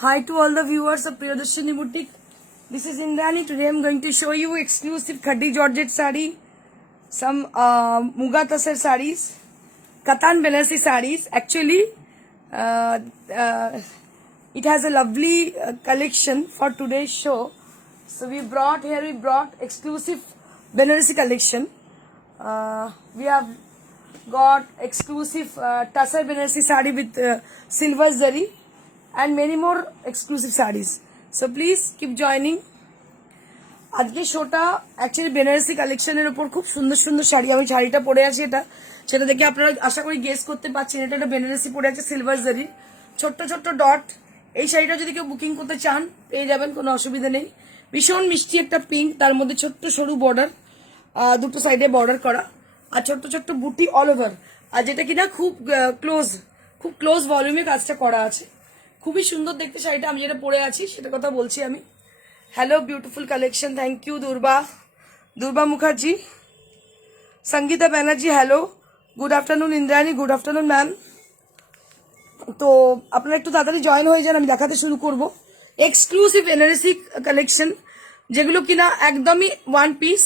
Hi to all the viewers of Priyadarshini Boutique. This is Indrani. Today I am going to show you exclusive Khadi Georgette sari, some Muga Tasar sarees, Katan Benassi sarees. Actually, it has a lovely collection for today's show. So we brought exclusive Benassi collection. We have got exclusive Tasar Benassi sari with silver zari and many more exclusive sarees. So please keep joining. আজকে শোটা actually Banarasi কালেকশনের উপর খুব সুন্দর সুন্দর শাড়ি আমি শাড়িটা পরে আছি সেটা দেখে আপনারা আশা করি গেস করতে পারছেন এটা একটা বেনারসি পরে আছে সিলভার জারি ছোট্ট ছোট্ট ডট এই শাড়িটা যদি কেউ বুকিং করতে চান পেয়ে যাবেন কোনো অসুবিধা নেই ভীষণ মিষ্টি একটা পিঙ্ক তার মধ্যে ছোট্ট সরু বর্ডার দুটো সাইডে বর্ডার করা আর ছোট্ট ছোট্ট বুটি অল ওভার আর যেটা কিনা খুব ক্লোজ ভলিউমে কাজটা করা আছে খুবই সুন্দর দেখতে শাড়িটা আমি যেটা পরে আছি সেটা কথা বলছি আমি hello beautiful collection thank you Durba Mukherjee Sangeeta Banerjee hello good afternoon Indrani good afternoon ma'am তো আপনারা একটু তাড়াতাড়ি জয়েন হয়ে যান আমি দেখাতে শুরু করব এক্সক্লুসিভ বেনারসি কালেকশন যেগুলো কিনা একদমই ওয়ান পিস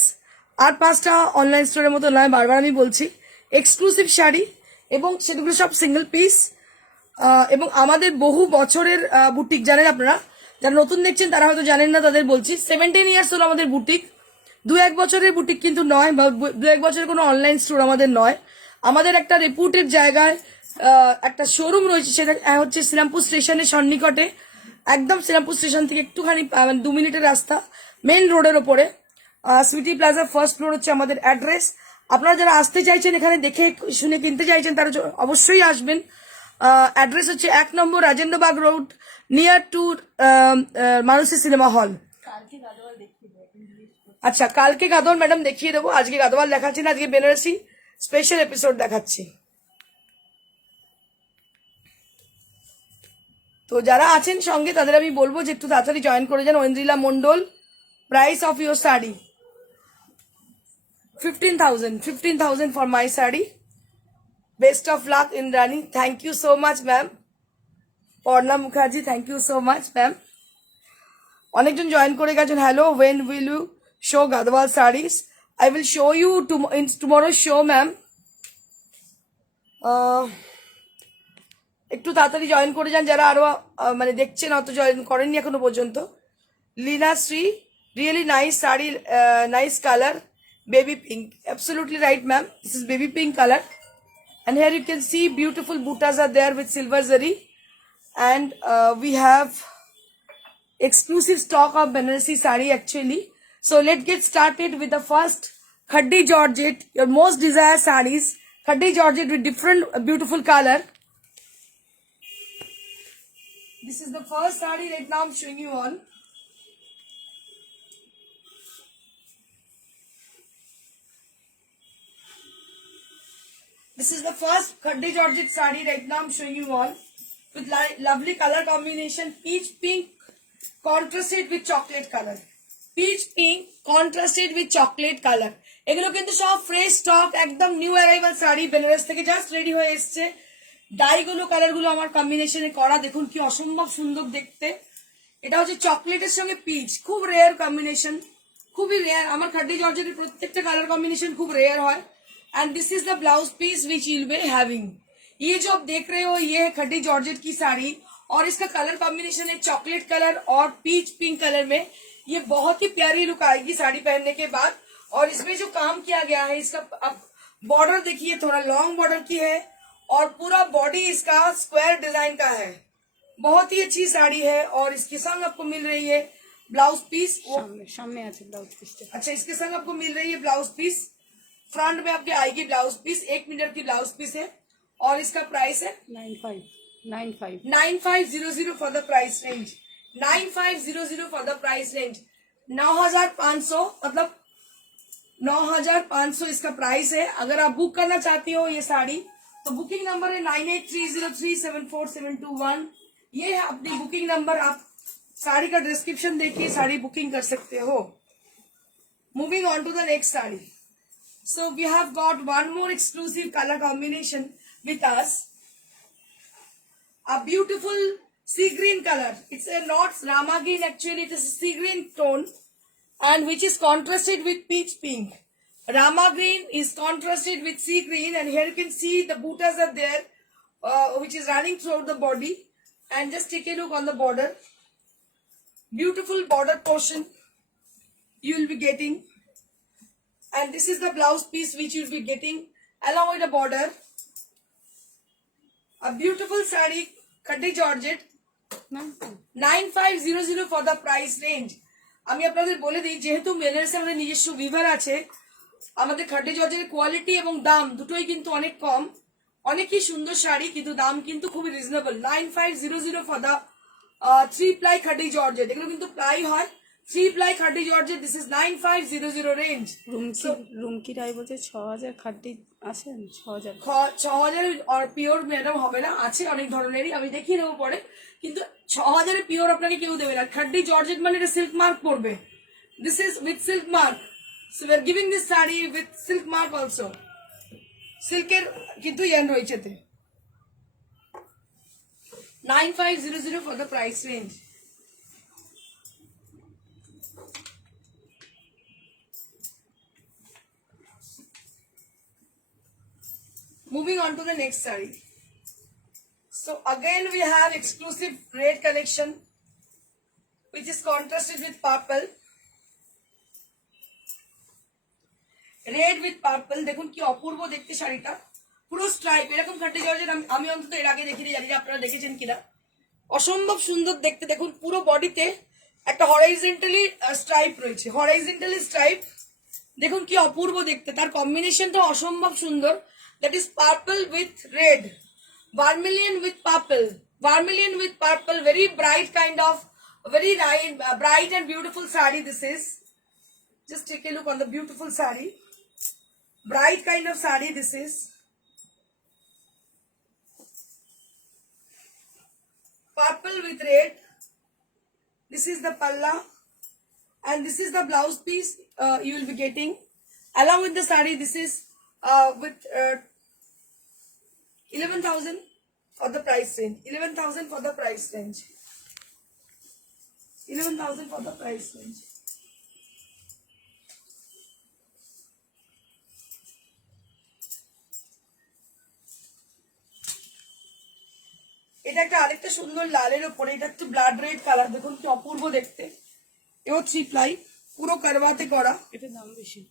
আর পাঁচটা অনলাইন স্টোরের মতো নয় বারবার আমি বলছি এক্সক্লুসিভ শাড়ি এবং সেগুলো সব সিঙ্গেল পিস এবং আমাদের বহু বছরের বুটিক জানেন আপনারা যারা নতুন দেখছেন তারা হয়তো জানেন না তাদের বলছি 17 ইয়ার্স হলো আমাদের বুটিক 2-1 বছরের বুটিক কিন্তু নয় বা 2-1 বছরের কোনো অনলাইন স্টোর আমাদের নয় আমাদের একটা রেপুটেড জায়গায় একটা শোরুম রয়েছে সেটা হচ্ছে শ্রীরামপুর স্টেশনের সন্নিকটে একদম শ্রীরামপুর স্টেশন থেকে একটুখানি 2 মিনিটের রাস্তা মেন রোডের ওপরে সুইটি প্লাজা ফার্স্ট ফ্লোর হচ্ছে আমাদের অ্যাড্রেস আপনারা যারা আসতে চাইছেন এখানে দেখে শুনে কিনতে চাইছেন তারা অবশ্যই আসবেন অ্যাড্রেস হচ্ছে 1 নম্বর Rajendrabag road near to Mansi cinema hall আচ্ছা কালকে গাদোয়াল ম্যাডাম দেখিয়ে দেবো আজকে গাদোয়াল দেখাচ্ছি না আজকে বেনারসি স্পেশাল এপিসোড দেখাচ্ছি তো যারা আছেন সঙ্গে তাদের আমি বলবো যে একটু তাড়াতাড়ি জয়েন করে যান Aindrila Mondal price of your sari 15,000 for my sari best of luck Indrani thank you so much ma'am Parna Mukherjee thank you so much ma'am অনেকজন জয়েন করে গেছেন hello when will you show Gadwal saris I will show you in tomorrow show ma'am একটু তাড়াতাড়ি join করে যান যারা আরো মানে দেখছেন অত জয়েন করেননি এখনো পর্যন্ত Leena Shri really nice sari nice colour baby pink absolutely right ma'am this is baby pink color and here you can see beautiful buttas are there with silver zari and we have exclusive stock of Banarasi sari actually so let's get started with the first Khadi Georgette your most desired sarees Khadi Georgette with different beautiful color this is the first saree right now I'm showing you on This is the first Khadi Georgette saree right now I'm showing you all with lovely color combination peach pink contrasted with chocolate color peach pink contrasted with chocolate color এগুলো কিন্তু সব fresh stock একদম new arrival sari Benaras থেকে just ready হয়ে এসেছে ডাইগুলো কালারগুলো আমার কম্বিনেশনে করা দেখুন কি অসম্ভব সুন্দর দেখতে এটা হচ্ছে চকলেটের সঙ্গে পিচ খুব রেয়ার কম্বিনেশন খুবই রেয়ার আমার খাড্ডি জর্জেটের প্রত্যেকটা কালার কম্বিনেশন খুব রেয়ার হয় and this is the blouse piece which you will be having ये जो आप देख रहे हो ये है खड्डी जॉर्जेट की साड़ी और इसका कलर कॉम्बिनेशन है चॉकलेट कलर और पीच पिंक कलर में ये बहुत ही प्यारी लुक आएगी साड़ी पहनने के बाद और इसमें जो काम किया गया है इसका अब बॉर्डर देखिए थोड़ा लॉन्ग बॉर्डर की है और पूरा बॉडी इसका स्क्वायर डिजाइन का है बहुत ही अच्छी साड़ी है और इसके संग आपको मिल रही है ब्लाउज पीस सामने ब्लाउज पीस अच्छा इसके संग आपको मिल रही है ब्लाउज पीस फ्रंट में आपके आएगी ब्लाउज पीस 1 मीटर की ब्लाउज पीस है और इसका प्राइस है 9500 for the price range 9500 for the price range 9500 मतलब 9500 इसका प्राइस है अगर आप बुक करना चाहती हो ये साड़ी तो बुकिंग नंबर है 9830374721 ये है अपनी बुकिंग नंबर आप साड़ी का डिस्क्रिप्शन देखिए साड़ी बुकिंग कर सकते हो moving on to the next sari So we have got one more exclusive color combination with us. A beautiful sea green color. It's a not Rama green, actually it is a sea green tone, and which is contrasted with peach pink. Rama green is contrasted with sea green, and here you can see the buttas are there, which is running throughout the body. And just take a look on the border. Beautiful border portion you will be getting, and this is the blouse piece which you will be getting along with the border. A beautiful saree, Khadi Georgette, 9500 for the price range. আমি আপনাদের বলে দিই, যেহেতু মেলার্সে আমাদের নিজস্ব ভিভার আছে, আমাদের খাড্ডি জর্জের কোয়ালিটি এবং দাম দুটোই কিন্তু অনেক কম। অনেকই সুন্দর শাড়ি, কিন্তু দাম কিন্তু খুবই reasonable. 9500 for the 3 ply khaddi georgette. এগুলো কিন্তু প্লাই হয় 3 ply khaddi georgette. This is 9500 range. Rumki Roy বলছে 6000 খাড্ডি আছেন। 6000 আর পিওর ম্যাডাম হবে না, আছে অনেক ধরনেরই, আমি দেখিয়ে দেবো পরে, কিন্তু 6000 পিওর আপনাকে কেউ দেবে না। খাড্ডি জর্জেট মানে এটা সিল্ক মার্ক পড়বে। This is with silk mark, so we are giving this sari with silk mark also. সিল্কের কিন্তু ইয়ান রয়েছে তে। 9500 for the price range. Moving on to the next saree. So again we have exclusive red collection, which is contrasted with purple. Red with purple, দেখুন কি অপূর্ব দেখতে শাড়িটা। পুরো স্ট্রাইপ এরকম খাড্ডি জর্জেট আমি অন্তত এর আগে দেখিনি, জানি না আপনারা দেখেছেন কিনা। অসম্ভব সুন্দর দেখতে। দেখুন পুরো বডিতে একটা হরাইজন্টালি স্ট্রাইপ রয়েছে, হরাইজন্টালি স্ট্রাইপ। দেখুন কি অপূর্ব দেখতে, তার কম্বিনেশনটা অসম্ভব সুন্দর। That is purple with red, vermilion with purple, vermilion with purple, very bright kind of, very bright and beautiful saree this is. Just take a look on the beautiful saree. Bright kind of saree this is. Purple with red. This is the palla, and this is the blouse piece you will be getting along with the saree. This is with 11,000 for the price range. 11,000 for the price range. 11,000 for the price range. এটা একটা আরেকটা সুন্দর লালের উপরে, এটা একটু blood red colour. দেখুন কি অপূর্ব দেখতে। এও 3 ply, পুরো কারওয়াতে করা। এটা দাম বেশি।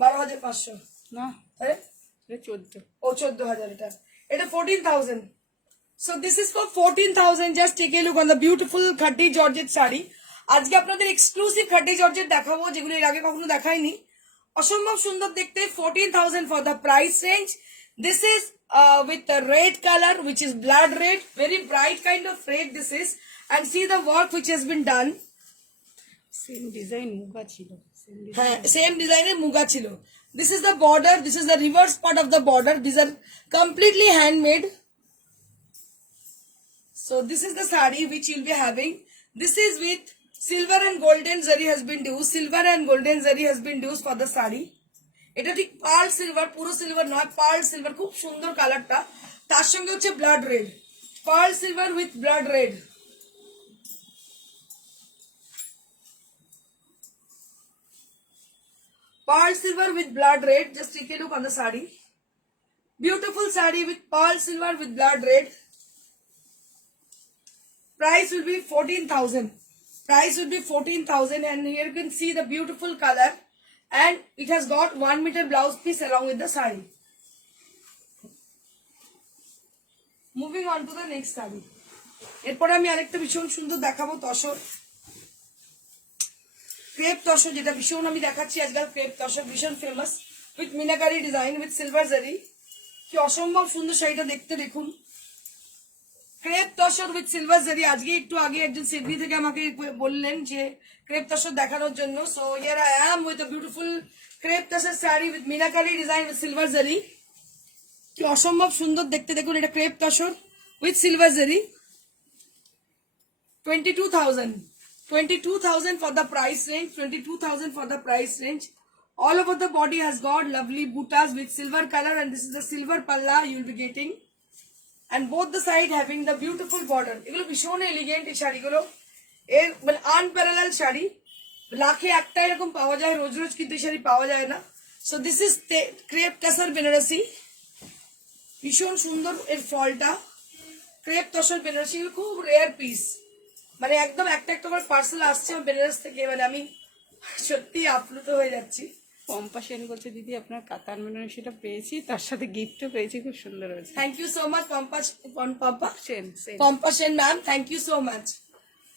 12,500 না, আরে এটা 14। ও 14,000। এটা 14,000। So this is for 14,000. Just take a look on the beautiful খাড্ডি georgette sari. আজকে আপনাদের এক্সক্লুসিভ খাড্ডি জর্জেট দেখাবো, যেগুলো এর আগে কখনো দেখাইনি। অসম্ভব সুন্দর দেখতে। 14,000 for the price range. This is with the red color, which is blood red, very bright kind of red this is, and see the work which has been done. Same design muga ছিল। হ্যাঁ, same ডিজাইনের মুগা ছিল। This is the border, this is the reverse part of the border. These are completely handmade. So this is the saree which you'll be having. This is with silver and golden zari has been used. Silver and golden zari has been used for the saree. এটা ঠিক pearl silver, পুরো silver নয়, pearl silver. খুব সুন্দর কালারটা। তার সঙ্গে হচ্ছে blood red, pearl silver with blood red. Pearl silver with blood red. Just take a look on the saree. Beautiful saree with pearl silver with blood red. Price will be 14,000. Price will be 14,000, and here you can see the beautiful color, and it has got 1 meter blouse piece along with the saree. Moving on to the next saree. এরপরে আমি আরেকটা ভীষণ সুন্দর দেখাবো, tussar, crepe tussar, যেটা ভীষণ আমি দেখাচ্ছি আজকাল। ক্রেপ তসর ভীষণ famous, with meenakari design with silver জারি। কি অসম্ভব সুন্দর শাড়িটা দেখতে। দেখুন ক্রেপ তসর উইথ সিলভার জারি। আজকে একটু আগে একজন সিডনি থেকে আমাকে বললেন যে ক্রেপ তসর দেখানোর জন্য। So here I am with a beautiful crepe tussar sari with meenakari design with silver জারি। কি অসম্ভব সুন্দর দেখতে। দেখুন এটা ক্রেপ তসর উইথ সিলভার জারি। 22,000. 22,000 for the price range. 22,000 for the price range. All over the body has got lovely buttas with silver color, and this is the silver palla you will be getting. and both the side having the beautiful border. এগুলো ভীষণ elegant এই শাড়িগুলো, এর মানে unparalleled sari, লাখে একটা এরকম পাওয়া যায়, রোজ রোজ কিন্তু এই শাড়ি পাওয়া যায় না। So this is crepe tussar Banarasi, ভীষণ সুন্দর এর ফলটা। ক্রেপ তসর বেনারসি খুব রেয়ার পিস, মানে একদম একটা একটা করে পার্সেল আসছে আমার বেনারস থেকে, মানে আমি সত্যি আপ্লুত হয়ে যাচ্ছি। পম্পা সেন বলছে দিদি আপনার কাতান বেনারসিটা পেয়েছি, তার সাথে গিফটও পেয়েছি, খুব সুন্দর হয়েছে। Thank you so much Pampa Sen Pampa Sen ma'am, thank you so much.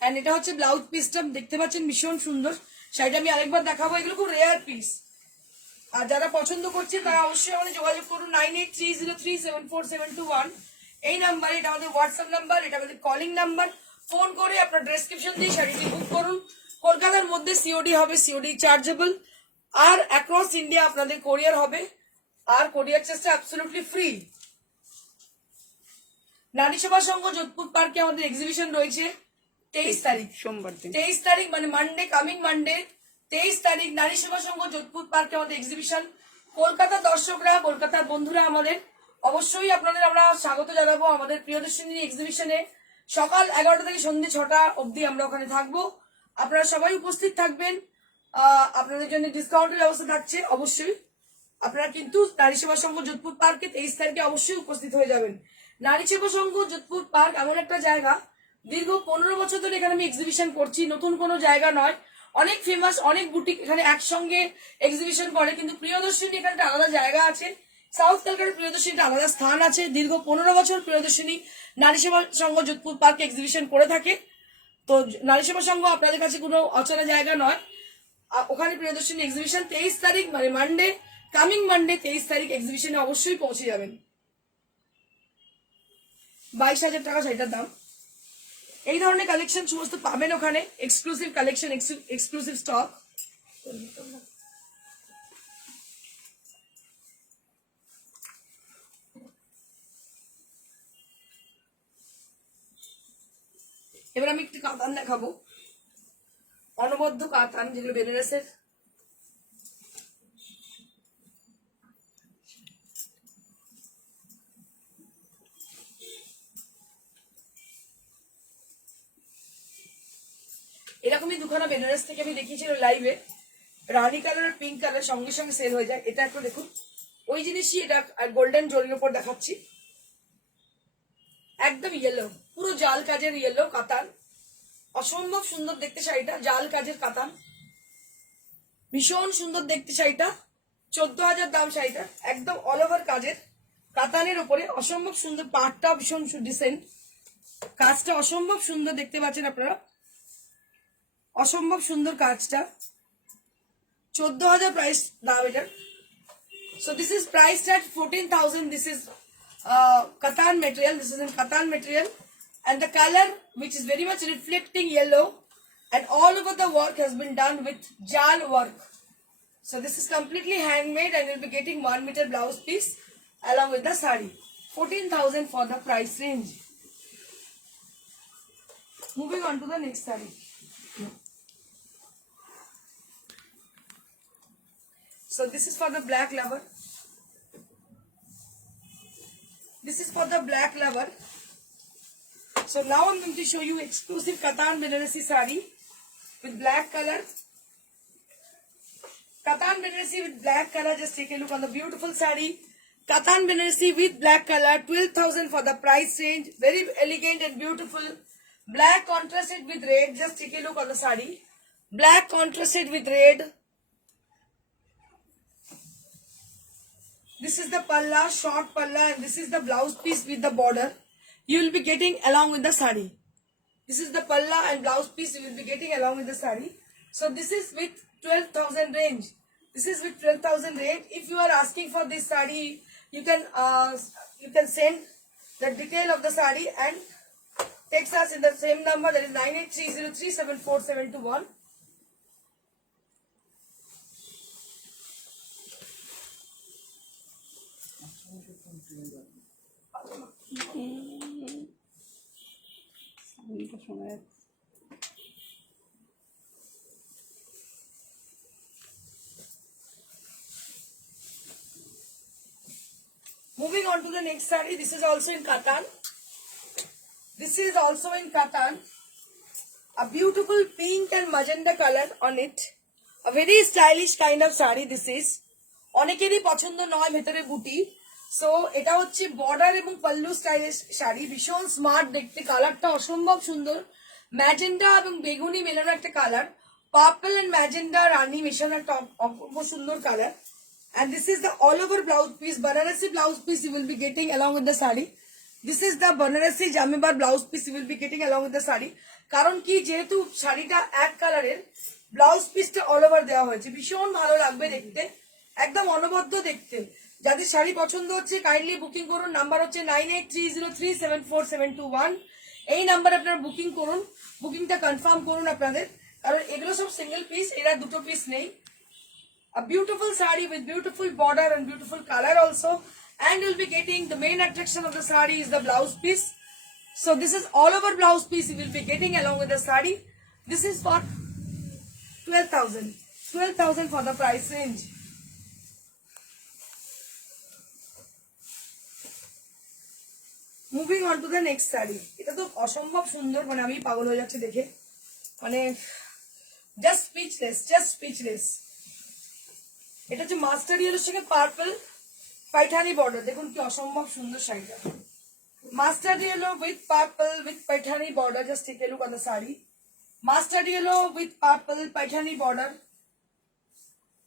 And এটা হচ্ছে ব্লাউজ পিসটা, দেখতে পাচ্ছেন ভীষণ সুন্দর। শাড়িটা আমি আরেকবার দেখাবো, এগুলো খুব রেয়ার পিস। আর যারা পছন্দ করছে তারা অবশ্যই আমাদের যোগাযোগ করুন 9830374721 এই নাম্বারে। এটা আমাদের হোয়াটসঅ্যাপ নাম্বার, এটা আমাদের কলিং নাম্বার। ফোন করে আপনার ডেসক্রিপশন দিয়ে শাড়িটি বুক করুন। কলকাতার মধ্যে সিওডি হবে, সিওডি চার্জেবল, আর অ্যাক্রস ইন্ডিয়া আপনাদের কোরিয়ার হবে, আর কোরিয়ার চার্জটা অ্যাবসলিউটলি ফ্রি। নারী সেবা সংঘ যোধপুর পার্কে আমাদের এক্সিবিশন রয়েছে 23 তারিখ, সোমবার দিন। 23 তারিখ মানে মানডে, কামিং মানডে 23 তারিখ নারী সেবা সংঘ যোধপুর পার্কে আমাদের এক্সিবিশন। কলকাতার দর্শকরা, কলকাতার বন্ধুরা আমাদের অবশ্যই আপনাদের আমরা স্বাগত জানাবো আমাদের প্রিয়দর্শিনী এক্সিবিশনে। সকাল 11টা থেকে সন্ধ্যে 6টা অবধি আমরা ওখানে থাকবো, আপনারা সবাই উপস্থিত থাকবেন। আপনাদের জন্য ডিসকাউন্টের ব্যবস্থা থাকছে, অবশ্যই আপনারা কিন্তু নারী সেবা সংঘ যোধপুর পার্কে 23 তারিখে অবশ্যই উপস্থিত হয়ে যাবেন। নারী সেবা সংঘ যোধপুর পার্ক এমন একটা জায়গা, দীর্ঘ 15 বছর ধরে এখানে আমি এক্সিবিশন করছি, নতুন কোনো জায়গা নয়। অনেক ফেমাস অনেক বুটিক এখানে একসঙ্গে এক্সিবিশন করে, কিন্তু প্রিয়দর্শিনী এখানে একটা আলাদা জায়গা আছে। সাউথ ক্যালকাটার প্রিয়দর্শিনীর আলাদা স্থান আছে। দীর্ঘ 15 বছর প্রিয়দর্শিনী নারী সেবা সংঘ যোধপুর পার্কে এক্সিবিশন করে থাকে। তো নারী সেবা সংঘ আপনাদের কাছে কোনো অচেনা জায়গা নয়। ওখানে প্রিয়দর্শিনী এক্সিবিশন 23 তারিখ মানে মানডে, কামিং মানডে 23 তারিখ এক্সিবিশনে অবশ্যই পৌঁছে যাবেন। 22,000 টাকা শাড়িটার দাম। এই ধরনের কালেকশন সমস্ত পাবেন ওখানে, এক্সক্লুসিভ কালেকশন, এক্সক্লুসিভ স্টক। এবার আমি একটু কাতান দেখাবো, অনবদ্য কাতান, যেগুলো বেনারসের। এরকমই দুখানা বেনারস থেকে আমি দেখিয়েছিলাম লাইভে, রানী কালার আর পিঙ্ক কালার সঙ্গে সঙ্গে সেল হয়ে যায়। এটা একটু দেখুন, ওই জিনিসই এটা, আর গোল্ডেন জরির উপর দেখাচ্ছি, একদম ইয়েলো, পুরো জাল কাজের ইয়েলো কাতান, অসম্ভব সুন্দর দেখতে শাড়িটা, জাল কাজের কাতান, ভীষণ সুন্দর দেখতে শাড়িটা। 14,000 দাম শাড়িটা, একদম অল ওভার কাজের কাতানের উপরে, অসম্ভব সুন্দর। পাটটা ভীষণ ডিসেন্ট, কাজটা অসম্ভব সুন্দর দেখতে পাচ্ছেন আপনারা, অসম্ভব সুন্দর কাজটা। 14,000 প্রাইস দাম এটার। So this is priced at 14,000. This is katan material. This is in katan material, and the color, which is very much reflecting yellow, and all over the work has been done with jal work. So this is completely handmade, and you'll be getting 1 meter blouse piece along with the sari. 14,000 for the price range. Moving on to the next sari. So this is for the black lover. This is for the black lover. So now I'm going to show you exclusive Katan Banarasi sari with black color. Katan Banarasi with black color. Just take a look on the beautiful sari. Katan Banarasi with black color. 12,000 for the price range. Very elegant and beautiful. Black contrasted with red. Just take a look on the sari. Black contrasted with red. This is the palla, short palla, and this is the blouse piece with the border. You will be getting along with the sari. This is the palla and blouse piece you will be getting along with the sari. So this is with 12,000 range. This is with 12,000 range. If you are asking for this sari, you can send the detail of the sari and text us in the same number, that is 9830374721. Moving on to the next saree. This is also in Katan. This is also in Katan. A beautiful pink and magenta color on it. A very stylish kind of sari this is. অনেকেরই পছন্দ নয় ভেতরে বুটি, so এটা হচ্ছে border এবং পাল্লু স্টাইলের শাড়ি, ভীষণ স্মার্ট দেখতে, কালারটা অসম্ভব সুন্দর, ম্যাজেন্ডা এবং বেগুনি মেলানো একটা কালার, পার্পল এন্ড ম্যাজেন্ডা রানী মেশানো একটা অপূর্ব সুন্দর colour. And this is the all over blouse piece, Banarasi blouse piece you will be getting along with the sari. This is the Banarasi Jamibar blouse piece you will be getting along with the sari. কারণ কি, যেহেতু শাড়িটা এক কালারের, blouse পিসটা all over দেওয়া হয়েছে, ভীষণ ভালো লাগবে দেখতে, একদম অনবদ্য দেখতে। যাদের শাড়ি পছন্দ হচ্ছে কাইন্ডলি বুকিং করুন, নাম্বার হচ্ছে 9830374721। এই নাম্বারে আপনারা বুকিং করুন, বুকিংটা কনফার্ম করুন আপনাদের, কারণ এগুলো সব সিঙ্গেল পিস, এরা দুটো পিস নেই। A beautiful sari with beautiful border and beautiful color also, and you'll be getting the main attraction of the sari is the blouse piece. So this is all over blouse piece you will be getting along with the sari. This is for 12,000 for the price range. Moving on to the next sari. এটা তো অসম্ভব সুন্দর, মানে আমি পাগল হয়ে যাচ্ছি দেখে, মানে just speechless. এটা হচ্ছে মাস্টার ইয়েলোর সঙ্গে পার্পল পাইঠানি বর্ডার, দেখুন কি অসম্ভব সুন্দর শাড়িটা, mustard yellow with purple with Paithani border. Just take a look on the sari, mustard yellow with purple Paithani border.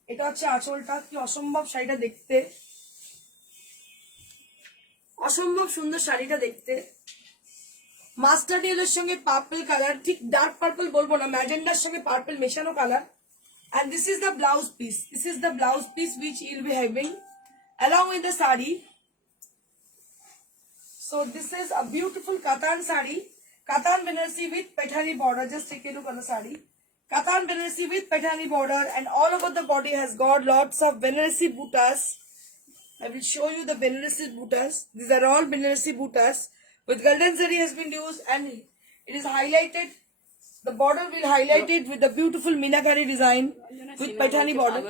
এটা হচ্ছে আঁচলটা, কি অসম্ভব শাড়িটা দেখতে, অসম্ভব সুন্দর শাড়িটা দেখতে, মাস্টার ইয়েলোর সঙ্গে পার্পল কালার, ঠিক ডার্ক পার্পল বলবো না, ম্যাজেন্ডার সঙ্গে পার্পল মেশানো colour. And this is the blouse piece. This is the blouse piece which you'll be having along with the sari. So this is a beautiful Katan sari, Katan Banarasi with Paithani border. Just take a look at the sari. Katan Banarasi with Paithani border, and all over the body has got lots of Banarasi buttas. I will show you the Banarasi buttas. These are all Banarasi buttas with golden zari has been used, and it is highlighted. The border will highlight it with the beautiful Meenakari design with Paithani border.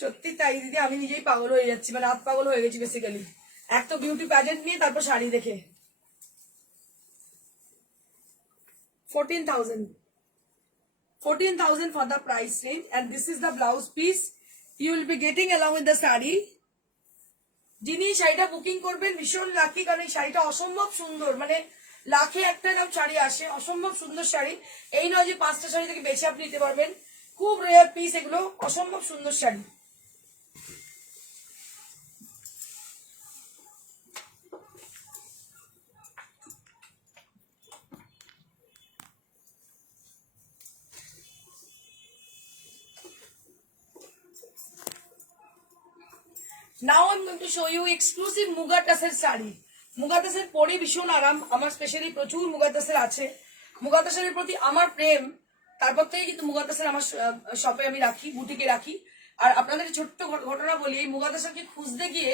সত্যি তাই দিদি, আমি নিজেই পাগল হয়ে যাচ্ছি, মানে আত পাগল হয়ে গেছি বেসিক্যালি, এক তো বিউটি প্যাজেন্ট নিয়ে, তারপর শাড়ি দেখে। 14,000 for the price range, and this is the blouse piece you will be getting along with the sari. যিনি শাড়িটা বুকিং করবেন ভীষণ লাকি, কারণ এই শাড়িটা অসম্ভব সুন্দর, মানে লাখে একটা দাম শাড়ি আসে, অসম্ভব সুন্দর শাড়ি। এই নয় যে 5টা শাড়ি থেকে বেশি আপনি নিতে পারবেন, খুব রেয়ার পিস এগুলো, অসম্ভব সুন্দর sari. Now I'm going to show you exclusive muga টাসের sari. Muga টাসের পরে ভীষণ আরাম, আমার স্পেশালি প্রচুর মুগা টাসের আছে, মুগা টাসের প্রতি আমার প্রেম, তারপর থেকে কিন্তু মুগা টাসের আমার শপে আমি রাখি, বুটিকে রাখি। আর আপনাদের ছোট্ট ঘটনা বলি, এই মুগা টাসেরকে খুঁজতে গিয়ে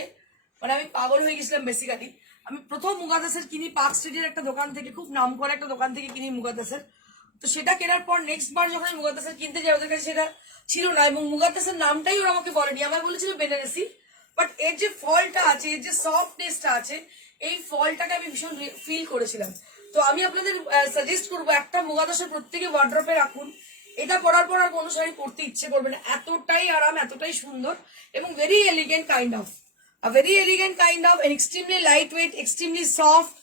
মানে আমি পাগল হয়ে গেছিলাম বেসিক্যালি। আমি প্রথম মুগা টাসের কিনি পার্ক স্ট্রিটের একটা দোকান থেকে, খুব নাম করা একটা দোকান থেকে কিনি মুগা টাসের। তো সেটা কেনার পর নেক্সট বার যখন আমি মুগা টাসের কিনতে যাই, ওদের কাছে সেটা ছিল না, এবং মুগা টাসের নামটাই ওরা আমাকে বলেনি, আমার বলেছিল বেনারসি। বাট এর যে ফলটা আছে, এর যে সফটনেসটা আছে, এই ফলটাকে আমি ভীষণ ফিল করেছিলাম। তো আমি আপনাদের সাজেস্ট করবো একটা মুগা টাসের প্রত্যেকে ওয়ার্ড্রপে রাখুন, এটা পরার পর আর কোনো শাড়ি পরতে ইচ্ছে করবে না, এতটাই আরাম, এতটাই সুন্দর, এবং very elegant kind of, a very elegant kind of, and extremely lightweight, extremely soft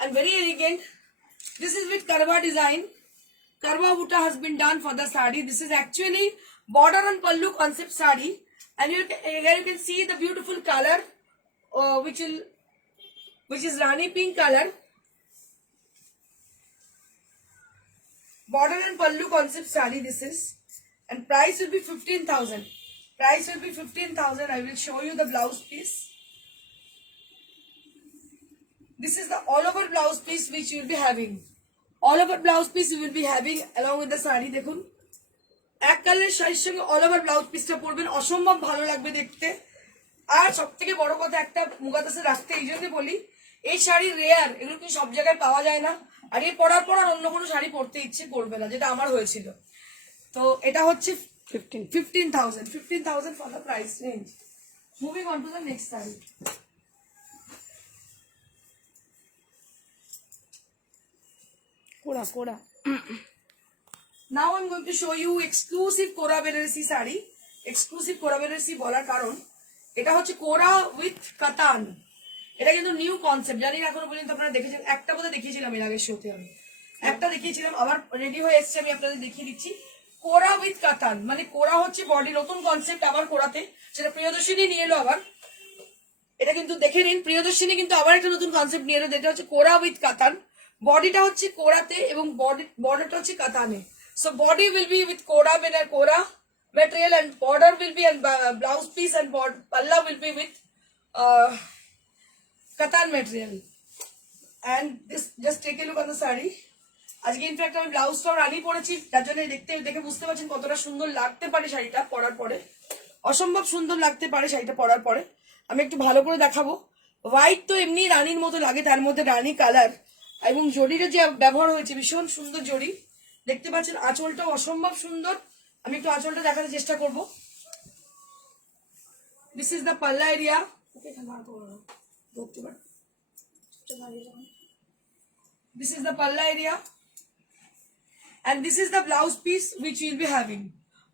and very elegant. This is with Karwa design. Karwa butta has been done for the sari. This is actually border and pallu concept sari, and here you can see the beautiful color, which is Rani pink color. Border and pallu concept sari this is, and price will be 15,000. Price will be 15,000. I will show you the blouse piece. This is the all over blouse piece which you will be having. All over blouse piece you will be having along with the sari. দেখুন এক কালারের শাড়ির সঙ্গে all over blouse পিসটা পরবেন, অসম্ভব ভালো লাগবে দেখতে। আর সব থেকে বড় কথা, একটা মুগা টাসে রাখতে এই জন্য বলি, এই শাড়ি রেয়ার, এগুলো কিন্তু সব জায়গায় পাওয়া যায় না, আর এই পরার পর আর অন্য কোনো শাড়ি পরতে ইচ্ছে করবে না, যেটা আমার হয়েছিল। তো এটা হচ্ছে 15,000 for the price range. Moving on to the next saree. Koda Koda Now I'm going to show you exclusive Kora Benaressi sari. Exclusive কোরা বেনারসি বলার কারণ এটা হচ্ছে কোরা উইথ কাতান। এটা কিন্তু নিউ কনসেপ্ট, জানি না এখনো পর্যন্ত আপনারা দেখেছেন, একটা কথা দেখিয়েছিলাম এর আগের শোতে, আমি একটা দেখিয়েছিলাম, আবার রেডি হয়ে এসছে, আমি আপনাদের দেখিয়ে দিচ্ছি। কোরা উইথ কাতান মানে কোরা হচ্ছে বডি, নতুন কনসেপ্ট আবার কোরাতে, সেটা প্রিয়দর্শিনী নিয়ে এলো আবার। এটা কিন্তু দেখে নিন, প্রিয়দর্শিনী কিন্তু আবার একটা নতুন কনসেপ্ট নিয়ে এলো, যেটা হচ্ছে কোরা উইথ কাতান। বডিটা হচ্ছে কোরাতে এবং বর্ডারটা হচ্ছে কাতানে। So body will be with Kora material, and border will be, and blouse piece and palla will be with Katan material. And this, just take a look on the saree. আজকে in fact আমি ব্লাউজটাও রানি পরেছি, তার জন্য দেখে বুঝতে পারছেন কতটা সুন্দর লাগতে পারে শাড়িটা পরার পরে। অসম্ভব সুন্দর লাগতে পারে শাড়িটা পরার পরে। আমি একটু ভালো করে দেখাবো। হোয়াইট তো এমনি রানীর মতো লাগে, তার মধ্যে রানী কালার এবং জরিটা যে ব্যবহার হয়েছে ভীষণ সুন্দর জরি। দেখতে পাচ্ছেন আঁচলটাও অসম্ভব সুন্দর। আমি একটু আঁচলটা দেখানোর চেষ্টা করবো। দিস ইজ দ্য পাল্লা area. This is the palla area, and this is the blouse piece which we will be having.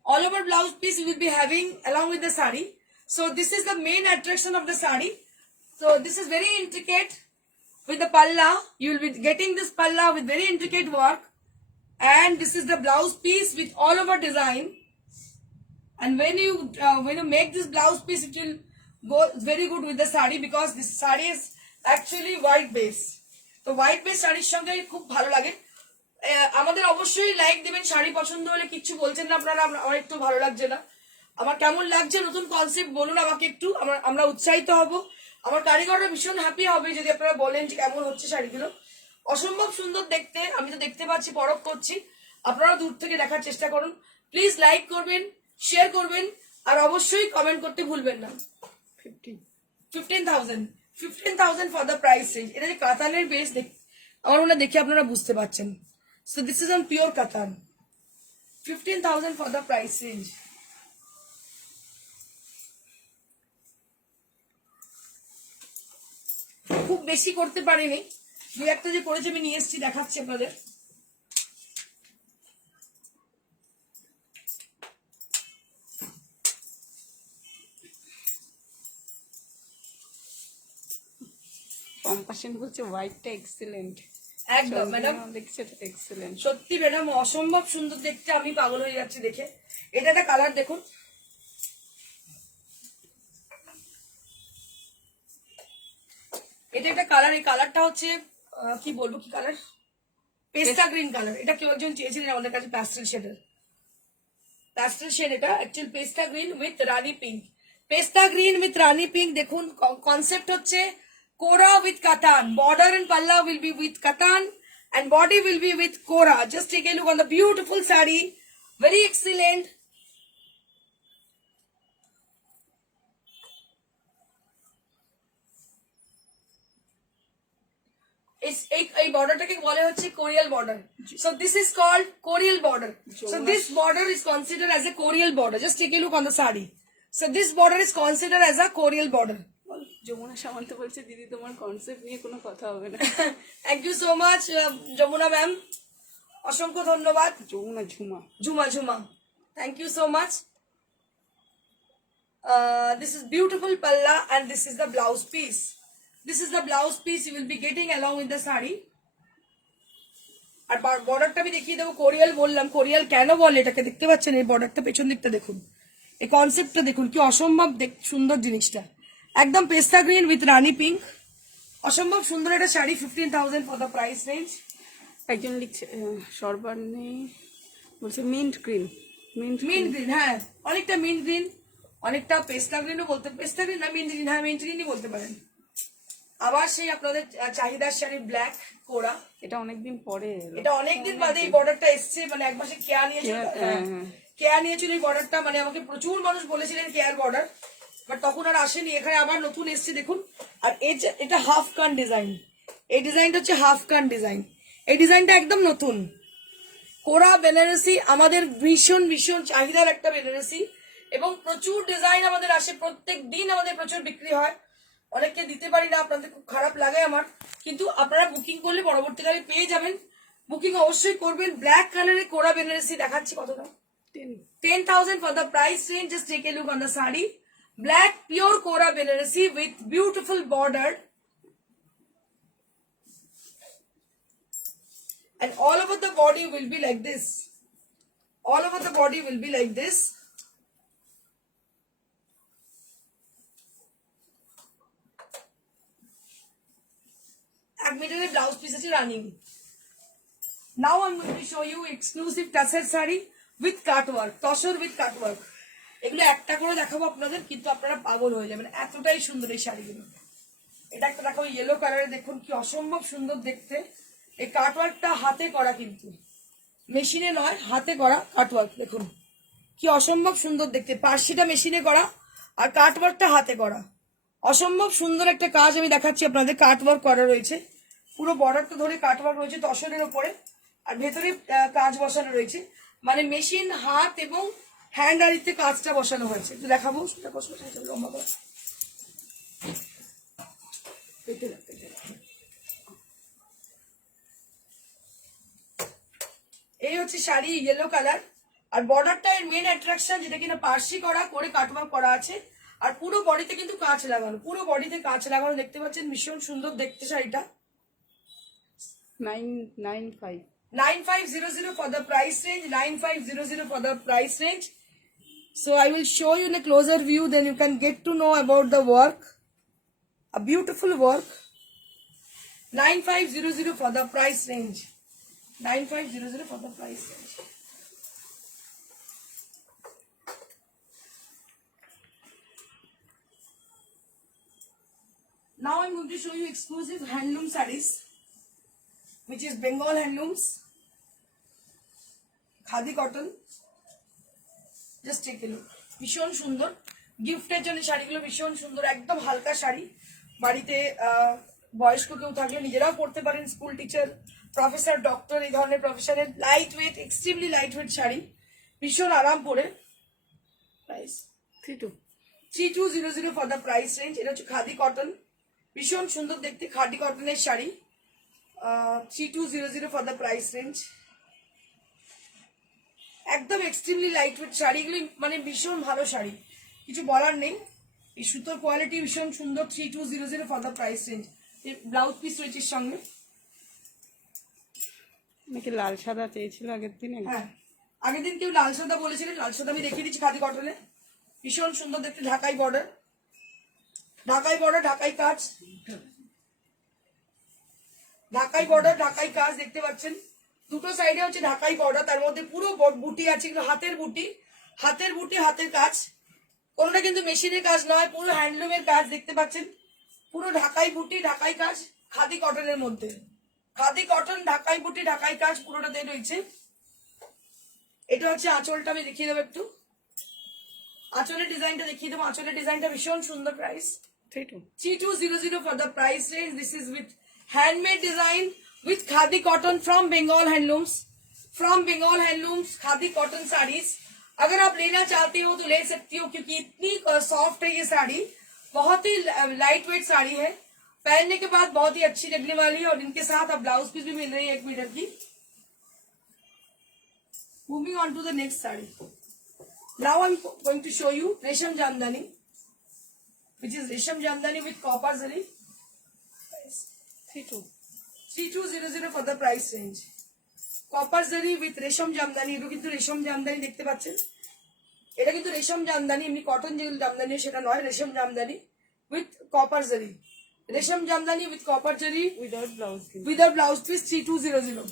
All over blouse piece we will be having along with the sari. So this is the main attraction of the sari. So this is very intricate with the palla. You will be getting this palla with very intricate work, and this is the blouse piece with all over design. And when you make this blouse piece, it will go very good with the sari, because this sari is actually white base. তো white base শাড়ির সঙ্গে খুব ভালো লাগে। আমাদের অবশ্যই like দিবেন, শাড়ি পছন্দ হলে। কিচ্ছু বলছেন না আপনারা, আমার একটু ভালো লাগছে না, আমার কেমন লাগছে নতুন কনসেপ্ট বলুন আমাকে একটু, আমরা উৎসাহিত হব। আমার কারিগররা ভীষণ হ্যাপি হবে যদি আপনারা বলেন যে কেমন হচ্ছে শাড়িগুলো। অসম্ভব সুন্দর দেখতে, আমি তো দেখতে পাচ্ছি, পরখ করছি, আপনারা দূর থেকে দেখার চেষ্টা করুন। প্লিজ লাইক করবেন, শেয়ার করবেন, আর অবশ্যই কমেন্ট করতে ভুলবেন না। 15,000 ফর দ্য প্রাইস রেঞ্জ। এটা যে কাতানের বেস, আমার মনে দেখে আপনারা বুঝতে পারছেন। So this is on pure কাতান। 15,000 ফর দ্য প্রাইস রেঞ্জ। খুব বেশি করতে পারিনি, দু একটা যে করেছে আমি নিয়ে এসেছি, দেখাচ্ছি আপনাদের। কম্পাশন বলছে হোয়াইটটা এক্সিলেন্ট। একদম ম্যাডাম, দেখছি এটা এক্সিলেন্ট, সত্যি ম্যাডাম অসম্ভব সুন্দর দেখতে, আমি পাগল হয়ে যাচ্ছি দেখে। এটা একটা কালার দেখুন, এটা একটা কালার। এই কালারটা হচ্ছে কি বলবো, কি কালার, পেস্তা গ্রিন কালার। এটা কেউ একজন চেয়েছিলেন আমাদের কাছে, প্যাস্টেল শেডের, প্যাস্টেল শেড এটা অ্যাকচুয়ালি পেস্তা গ্রিন উইথ রানি পিঙ্ক। পেস্তা গ্রিন উইথ রানি পিঙ্ক। দেখুন কনসেপ্ট হচ্ছে কোরা উইথ কাতান। বর্ডার এন্ড পাল্লা উইল বি উইথ কাতান, and body will be with Kora. Just take a look on the beautiful sari, very excellent. এই বর্ডারটাকে বলে হচ্ছে Korial border. So this is called Korial border. So this border is considered as a Korial border. Just take a look on the sari. So this border is considered as a Korial border. Jamuna Samanta বলছে দিদি তোমার concept নিয়ে কোনো কথা হবে না। Thank you so much Jamuna ma'am, অসংখ্য ধন্যবাদ। Jhuma thank you so much. This is beautiful palla, and this is the blouse piece. This is the blouse piece you will be getting along with the sari. আর বর্ডারটা আমি দেখিয়ে দেবো। কোরিয়াল বললাম, কোরিয়াল কেন বলে এটাকে, দেখতে পাচ্ছেন এই বর্ডারটা, পেছন দিকটা দেখুন, এই কনসেপ্টটা দেখুন, কি অসম্ভব সুন্দর জিনিসটা। একদম পেস্তা গ্রিন উইথ রানি পিঙ্ক, অসম্ভব সুন্দর একটা sari. 15,000 for the price range. একজন লিখছে সর্বাণী বলছে মিন্ট গ্রিন। মিন্ট গ্রিন, হ্যাঁ অনেকটা মিন্ট গ্রিন, অনেকটা পেস্তা গ্রিনও বলতে, পেস্তা গ্রিন না মিন্ট গ্রিন, হ্যাঁ মিন্ট গ্রিনই বলতে পারেন। আবার সেই আপনাদের চাহিদার শাড়ি ব্ল্যাক কোরা। এটা অনেকদিন পরে, এটা অনেকদিন বাদে এই বর্ডারটা এসছে, মানে এক মাসে কেয়া নিয়েছিল, কেয়া নিয়েছিল এই বর্ডারটা, মানে আমাকে প্রচুর মানুষ বলেছিলেন কেয়ার বর্ডার, বাট তখন আর আসেনি। এখানে আবার নতুন এসছে দেখুন। আর এটা হাফ কান ডিজাইন, এই ডিজাইনটা হচ্ছে হাফ কান ডিজাইন। এই ডিজাইনটা একদম নতুন। কোরা বেনারসি আমাদের ভীষণ ভীষণ চাহিদার একটা বেনারসি, এবং প্রচুর ডিজাইন আমাদের আসে, প্রত্যেক দিন আমাদের প্রচুর বিক্রি হয়। অনেককে দিতে পারি না, আপনাদের খুব খারাপ লাগে আমার, কিন্তু আপনারা বুকিং করলে পরবর্তীকালে পেয়ে যাবেন। বুকিং অবশ্যই করবেন। ব্ল্যাক কালারের কোরা বেনারসি দেখাচ্ছি কত দাম, 10,000 for the price range. Just take a look on the sari. Black pure Kora Benarasi with beautiful border. And all over the body will be like this. All over the body will be like this. এক মিটারের blouse piece আছে running. Now I'm going to show you exclusive tassel saree with cut work, tussar with cut work. এগুলো একটা করে দেখাবো আপনাদের, কিন্তু আপনারা পাগল হয়ে যাবেন, এতটাই সুন্দর এই শাড়িগুলো। এটা একটা দেখাবো ইয়েলো কালারে, দেখুন কি অসম্ভব সুন্দর দেখতে। এই কাটওয়ার্কটা হাতে করা, কিন্তু মেশিনে নয়, হাতে করা কাটওয়ার্ক। দেখুন কি অসম্ভব সুন্দর দেখতে, পার্সিটা মেশিনে করা আর কাটওয়ার্কটা হাতে করা। অসম্ভব সুন্দর একটা কাজ আমি দেখাচ্ছি আপনাদের, কাটওয়ার্ক করা রয়েছে, পুরো বর্ডারটা ধরে কাটওয়ার্ক রয়েছে তসরের ওপরে, আর ভেতরে কাজ বসানো রয়েছে, মানে মেশিন, হাত এবং হ্যান্ড আরিতে কাজটা বসানো হয়েছে। একটু দেখাবো, সেটা কষ্ট লম্বা করে এই হচ্ছে শাড়ি ইয়েলো কালার। আর বর্ডারটা এর মেন অ্যাট্রাকশন, যেটা কিনা পার্সি করা করে কাটওয়ার্ক করা আছে, আর পুরো বডিতে কিন্তু কাঁচ লাগানো, পুরো বডিতে কাঁচ লাগানো দেখতে পাচ্ছেন, ভীষণ সুন্দর দেখতে শাড়িটা। 9500 for the price range, 9500 for the price range. So I will show you in a closer view, then you can get to know about the work, a beautiful work. 9500 for the price range, 9500 for the price range. Now I'm going to show you exclusive handloom sarees, which is Bengal handlooms, khadi cotton. Just take a look, ভীষণ সুন্দর গিফটের জন্য শাড়িগুলো, ভীষণ সুন্দর, একদম হালকা শাড়ি। বাড়িতে বয়স্ক কেউ থাকলে নিজেরাও পড়তে পারেন, স্কুল টিচার, প্রফেসর, ডক্টর, এই ধরনের প্রফেশনের light weight, extremely light weight sari, ভীষণ আরাম পরে। Price 3200 for the price range. এটা হচ্ছে খাদি কটন, ভীষণ সুন্দর দেখতে খাদি কটনের sari, 3200 for the price range. একদম এক্সট্রিমলি লাইট ওয়েট শাড়িগুলি, মানে ভীষণ ভালো শাড়ি, কিছু বলার নেই। এই সুতোর কোয়ালিটি ভীষণ সুন্দর, 3200 for the price range. Blouse piece রয়েছে সঙ্গে। নাকি লাল সাদা চেয়েছিল আগের দিনে? হ্যাঁ, আগের দিন কেউ লাল সাদা বলেছিলেন, লাল সাদা আমি দেখিয়ে দিচ্ছি খাদি কটনে, ভীষণ সুন্দর দেখতে, ঢাকাই বর্ডার, ঢাকাই বর্ডার, ঢাকাই কাজ, ঢাকাই বর্ডার, ঢাকাই কাজ দেখতে পাচ্ছেন। দুটো সাইডে হচ্ছে ঢাকাই বর্ডার, তার মধ্যে পুরো বুটি আছে, এগুলো হাতের বুটি, হাতের বুটি, হাতের কাজ, কোনটা কিন্তু মেশিনের কাজ নয়, পুরো হ্যান্ডলুমের কাজ দেখতে পাচ্ছেন, পুরো ঢাকাই বুটি, ঢাকাই কাজ, খাদি কটনের মধ্যে, খাদি কটন, ঢাকাই বুটি, ঢাকাই কাজ পুরোটাতে রয়েছে। এটা হচ্ছে আঁচলটা, আমি দেখিয়ে দেবো একটু, আঁচলের ডিজাইনটা দেখিয়ে দেবো। আঁচলের ডিজাইনটা ভীষণ সুন্দর, price 3200 for the price range. This is with handmade design with khadi cotton from Bengal handlooms, from Bengal handlooms khadi cotton sarees. अगर आप लेना चाहते हो तो ले सकती हो, क्योंकि इतनी सॉफ्ट है ये साड़ी, बहुत ही लाइट वेट साड़ी है, पहनने के बाद बहुत ही अच्छी लगने वाली है। और इनके साथ अब ब्लाउज पीस भी मिल रही है 1 मीटर की। Moving on to the next sari, now I am going to show you resham Jamdani, which is Resham Jamdani with copper zari. 3200 for the price range. Copper zari with Resham Jamdani. এটা কিন্তু রেশম জামদানি দেখতে পাচ্ছেন, এটা কিন্তু রেশম জামদানি, এমনি কটন যেগুলো জামদানি সেটা নয়, রেশম জামদানি with copper zari. রেশম Jamdani with copper zari without blouse, without blouse piece, 3200.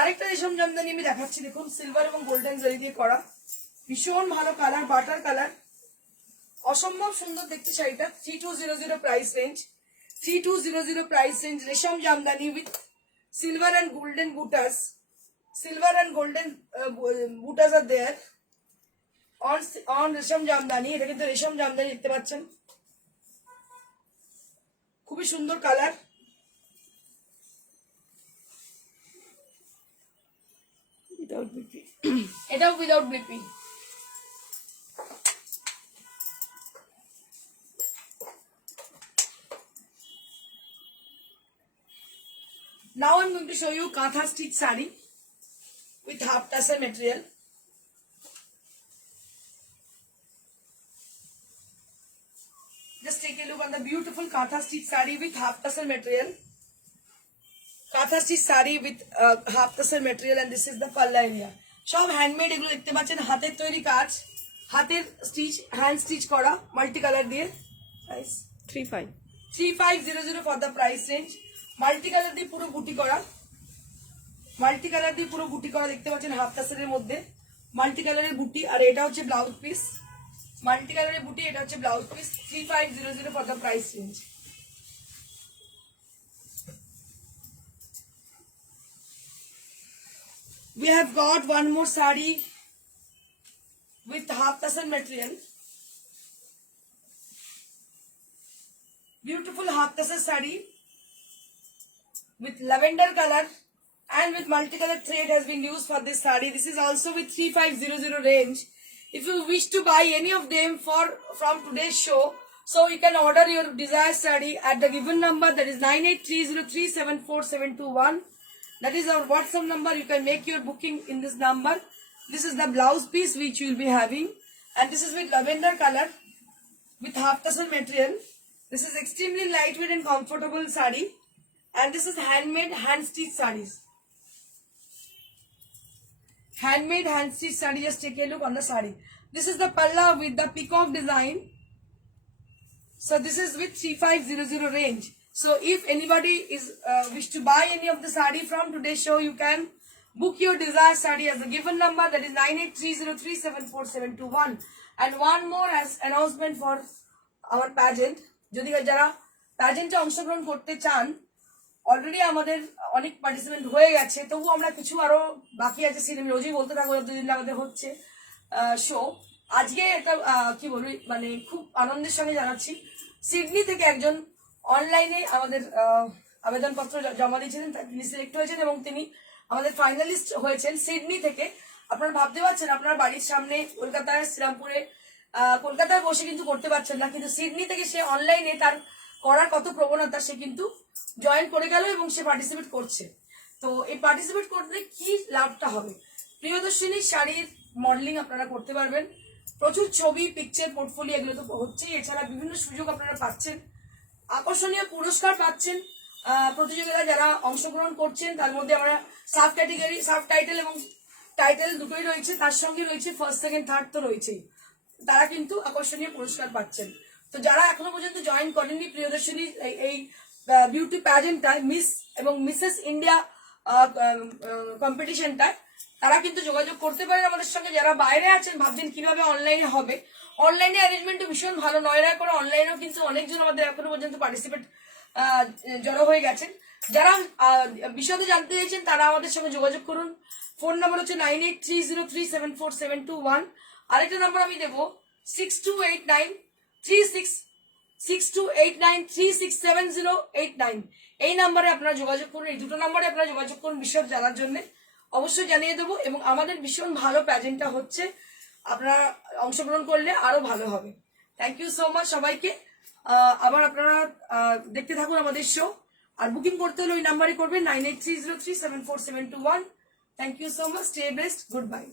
আরেকটা রেশম জামদানি আমি দেখাচ্ছি, দেখুন সিলভার এবং গোল্ডেন জরি দিয়ে করা, ভীষণ ভালো কালার, বাটার কালার, অসম্ভব সুন্দর দেখতে শাড়িটা। 3200 price range, 3200 price range. Resham jamdani with silver and golden butas, silver and golden butas are there on resham jamdani. এটা কিন্তু রেশম জামদানি দেখতে পাচ্ছেন, খুবই সুন্দর কালার। এটাও without ব্লিপিং। Now I'm going to show you Katha stitch sari with half tassel material. Just take a look on the beautiful Katha stitch sari with half tassel material. Katha stitch sari with half tassel material, and this is the palla area. সব handmade, এগুলো দেখতে পাচ্ছেন হাতের তৈরি কাজ, হাতের stitch, hand stitch করা, multi colour দিয়ে। Price 3500 for the price range. Multi colour দিয়ে পুরো বুটি করা, মাল্টি কালার দিয়ে পুরো বুটি করা দেখতে পাচ্ছেন হাফ টাসেলের মধ্যে। মাল্টি কালারের বুটি, আর এটা হচ্ছে ব্লাউজ পিস। মাল্টি কালারের বুটি, এটা হচ্ছে blouse piece. 3500 for the price range. We have got one more sari with half tassel material. Beautiful half tassel sari with lavender color and with multicolored thread has been used for this sari. This is also with 3500 range. If you wish to buy any of them from today's show, so you can order your desired sari at the given number, that is 9830374721. That is our WhatsApp number. You can make your booking in this number. This is the blouse piece which you will be having, and this is with lavender color with half tassel material. This is extremely lightweight and comfortable sari, and this is handmade hand stitch sarees. Handmade hand stitch sari. Just take a look on the sari. This is the palla with the peacock design. So this is with 3500 range. So if anybody is wish to buy any of the sari from today's show, you can book your desired sari as the given number, that is 9830374721. And one more as announcement for our pageant. যদি যারা প্যাজেন্টে অংশগ্রহণ করতে চান, already আমাদের অনেক participant হয়ে গেছে, তবু আমরা কিছু আরো বাকি আছে। সিনেমা রোজই বলতে থাকবো, দুদিন আমাদের হচ্ছে শো। আজকে একটা কি বলবো, মানে খুব আনন্দের সঙ্গে জানাচ্ছি, সিডনি থেকে একজন অনলাইনে আমাদের আবেদনপত্র জমা দিয়েছিলেন, তিনি সিলেক্ট হয়েছেন এবং তিনি আমাদের ফাইনালিস্ট হয়েছেন সিডনি থেকে। আপনারা ভাবতে পারছেন, আপনার বাড়ির সামনে কলকাতায় শ্রীরামপুরে, কলকাতায় বসে কিন্তু করতে পারছেন না, কিন্তু সিডনি থেকে সে অনলাইনে তার করার কত প্রবণতা, সে কিন্তু জয়েন করে গেল এবং সে পার্টিসিপেট করছে। তো এই পার্টিসিপেট করলে কি লাভটা হবে, প্রিয়দর্শিনী শাড়ির মডেলিং আপনারা করতে পারবেন, প্রচুর ছবি, পিকচার, পোর্টফোলিও এগুলো তো হচ্ছেই, এছাড়া বিভিন্ন সুযোগ আপনারা পাচ্ছেন, আকর্ষণীয় পুরস্কার পাচ্ছেন। প্রতিযোগিতায় যারা অংশগ্রহণ করছেন তার মধ্যে আমরা সাব ক্যাটেগরি, সাব টাইটেল এবং টাইটেল দুটোই রয়েছে, তার সঙ্গে রয়েছে ফার্স্ট, সেকেন্ড, থার্ড তো রয়েছেই, তারা কিন্তু আকর্ষণীয় পুরস্কার পাচ্ছেন। তো যারা এখনো পর্যন্ত জয়েন করেননি প্রিয়দর্শিনী এই বিউটি প্যাজেন্টটায়, মিস এবং মিসেস ইন্ডিয়া কম্পিটিশনটায়, তারা কিন্তু যোগাযোগ করতে পারেন আমাদের সঙ্গে। যারা বাইরে আছেন, ভাবছেন কিভাবে অনলাইনে হবে, অনলাইনে অ্যারেঞ্জমেন্টও ভীষণ ভালো, নয়রা করে অনলাইনেও কিন্তু অনেকজন আমাদের এখনো পর্যন্ত পার্টিসিপেট জড়ো হয়ে গেছেন। যারা বিশদে জানতে চাইছেন তারা আমাদের সঙ্গে যোগাযোগ করুন। ফোন নাম্বার হচ্ছে 9830374721। আরেকটা নাম্বার আমি দেবো 6289366708 এই নাম্বারে আপনারা যোগাযোগ করুন। এই দুটো নাম্বারে আপনারা যোগাযোগ করুন বিশদ জানার জন্য, অবশ্যই জানিয়ে দেবো। এবং আমাদের ভীষণ ভালো প্যাজেন্টটা হচ্ছে, আপনারা অংশগ্রহণ করলে আরো ভালো হবে। থ্যাংক ইউ সো মাচ সবাইকে। আবার আপনারা দেখতে থাকুন আমাদের শো, আর বুকিং করতে হলে ওই নাম্বারে করবেন 9830374721। Thank you so much, stay best, good bye.